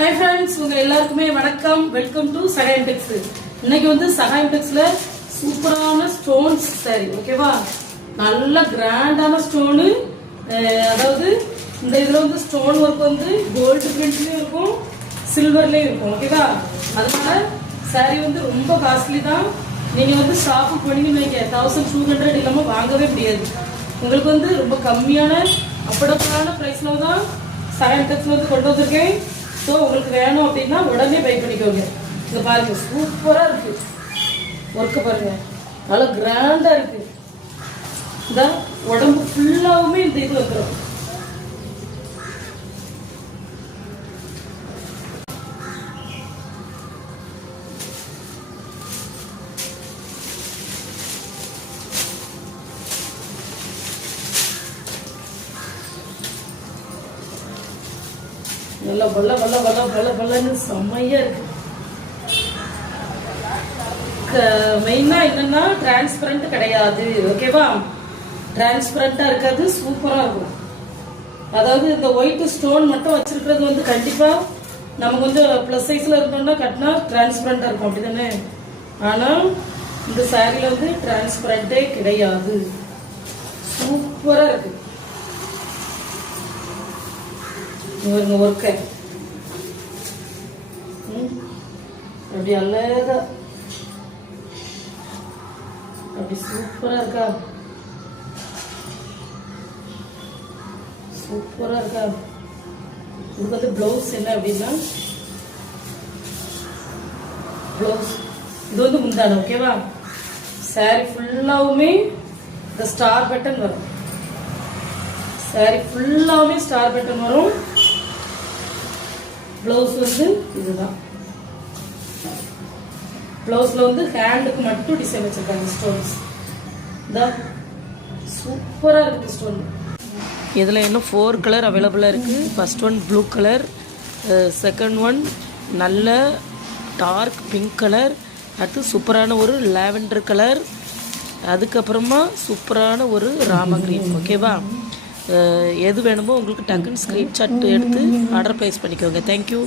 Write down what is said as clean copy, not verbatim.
Hi friends, உங்க எல்லாருக்குமே வணக்கம். வெல்கம் டு சகாயம் டெக்ஸ். இன்னைக்கு வந்து சகாயம் டெக்ஸ்ல சூப்பரான ஸ்டோன்ஸ் saree, ஓகேவா? நல்ல கிராண்டான ஸ்டோன். அதாவது இந்த இதுல வந்து ஸ்டோன் ஒர்க் வந்து கோல்ட் பிரிண்ட்லயும் இருக்கும், சில்வர்லயும் இருக்கும், ஓகேவா? அதனால saree வந்து ரொம்ப காஸ்ட்லி தான். நீங்க வந்து ஷாப்புக்கு போனீங்கன்னு வைங்க 1200 இல்லாம வாங்கவே முடியாது. உங்களுக்கு வந்து ரொம்ப கம்மியான அஃபோர்டபுளான பிரைஸ்ல தான் சகாயம் டெக்ஸ்ல வந்து கொண்டு வந்திருக்கேன். ஸோ உங்களுக்கு வேணும் அப்படின்னா உடனே பை பண்ணிக்கோங்க. இங்கே பாருங்க, சூப்பராக இருக்கு. ஒர்க்கு பாருங்க, நல்லா கிராண்டா இருக்கு. இந்த உடம்பு ஃபுல்லாவுமே இந்த இது வந்துடும். நல்லா பல்ல பல்ல பல்ல பல்ல பல்லன்னு செம்மையா இருக்கு. மெயினா என்னன்னா டிரான்ஸ்பரண்ட் கிடையாது, ஓகேவா? டிரான்ஸ்பரண்டா இருக்காது, சூப்பரா இருக்கும். அதாவது இந்த ஒயிட் ஸ்டோன் மட்டும் வச்சிருக்கிறது வந்து கண்டிப்பா நம்ம கொஞ்சம் பிளஸ் சைஸ்ல இருந்தோம்னா கட்டினா டிரான்ஸ்பரண்டா இருக்கும், அப்படிதானே? ஆனா இந்த சாரில வந்து டிரான்ஸ்பரண்டே கிடையாது, சூப்பரா இருக்கு. ஒர்க்க அப்படி அழகா அப்படி சூப்பரா இருக்கா, சூப்பரா இருக்கா. இதுக்கு வந்து பிளவுஸ் என்ன அப்படின்னா, பிளவுஸ் இது வந்து முந்தான, ஓகேவா? சாரி ஃபுல்லாவுமே இந்த ஸ்டார் பட்டன் வரும். சாரி ஃபுல்லாவுமே ஸ்டார் பட்டன் வரும். பிளவுஸ் வந்து இதுதான். பிளவுஸ்ல வந்து ஹேண்டுக்கு மட்டும் டிசைன் வச்சிருக்காங்க ஸ்டோன்ஸ். சூப்பரா இருக்கு ஸ்டோன். இதில் இன்னும் 4 கலர் அவைலபிளாக இருக்குது. First one blue colour, second one நல்ல டார்க் பிங்க் கலர், அடுத்து சூப்பரான ஒரு லாவெண்டர் கலர், அதுக்கப்புறமா சூப்பரான ஒரு ராம கிரீன், ஓகேவா? எது வேணுமோ உங்களுக்கு டக்குன்னு ஸ்க்ரீன்ஷாட் எடுத்து ஆர்டர் ப்ளேஸ் பண்ணிக்கோங்க. தேங்க்யூ.